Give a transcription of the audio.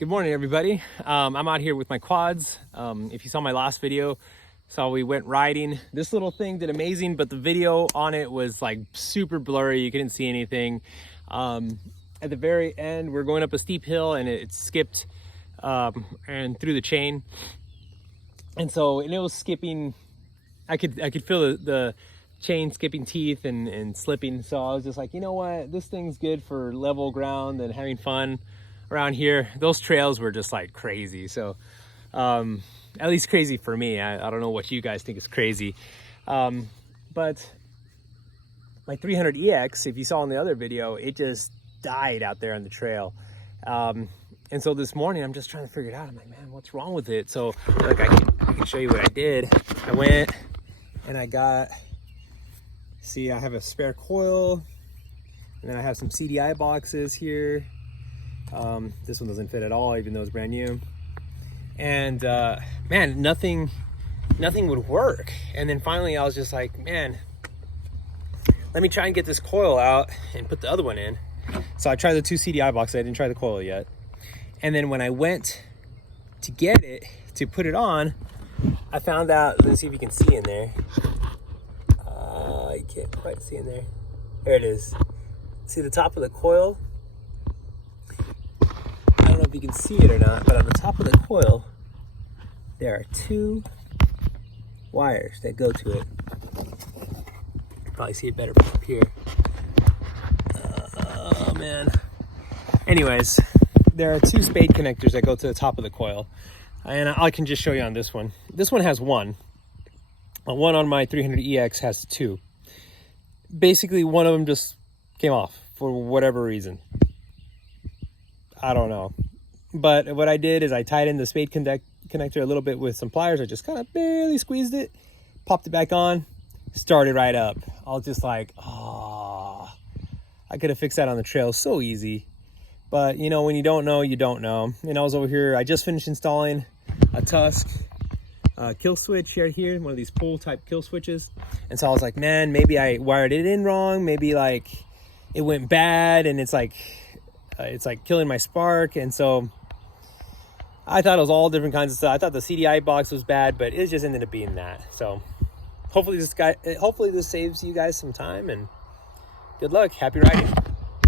Good morning, everybody. I'm out here with my quads. If you saw my last video, we went riding. This little thing did amazing, but the video on it was like super blurry. You couldn't see anything. At the very end, we're going up a steep hill and it skipped and through the chain. And it was skipping. I could feel the chain skipping teeth and slipping. So I was just like, you know what? This thing's good for level ground and having fun around here. Those trails were just like crazy. So at least crazy for me. I don't know what you guys think is crazy. But my 300EX, if you saw in the other video, it just died out there on the trail. And so this morning I'm just trying to figure it out. I'm like, man, what's wrong with it? So look, I can show you what I did. I went and I got, see, I have a spare coil, and then I have some CDI boxes here. This one doesn't fit at all, even though it's brand new. And man, nothing would work. And then finally I was just like, man, let me try and get this coil out and put the other one in. So I tried the two CDI boxes. I didn't try the coil yet. And then when I went to get it, to put it on, I found out, let's see if you can see in there. You can't quite see in there. There it is. See the top of the coil? I don't know if you can see it or not, but on the top of the coil, there are two wires that go to it. You can probably see it better from up here. Oh man. Anyways, there are two spade connectors that go to the top of the coil. And I can just show you on this one. This one has one. One on my 300EX has two. Basically, one of them just came off for whatever reason. I don't know. But what I did is I tied in the spade connector a little bit with some pliers. I just kind of barely squeezed it, popped it back on, started right up. I was just like, oh, I could have fixed that on the trail so easy. But you know, when you don't know, you don't know. And I was over here, I just finished installing a Tusk kill switch right here, one of these pull type kill switches. And so I was like, man, maybe I wired it in wrong. Maybe like it went bad and it's like killing my spark. And so I thought it was all different kinds of stuff. I thought the CDI box was bad, but it just ended up being that. So hopefully this saves you guys some time, and good luck. Happy riding.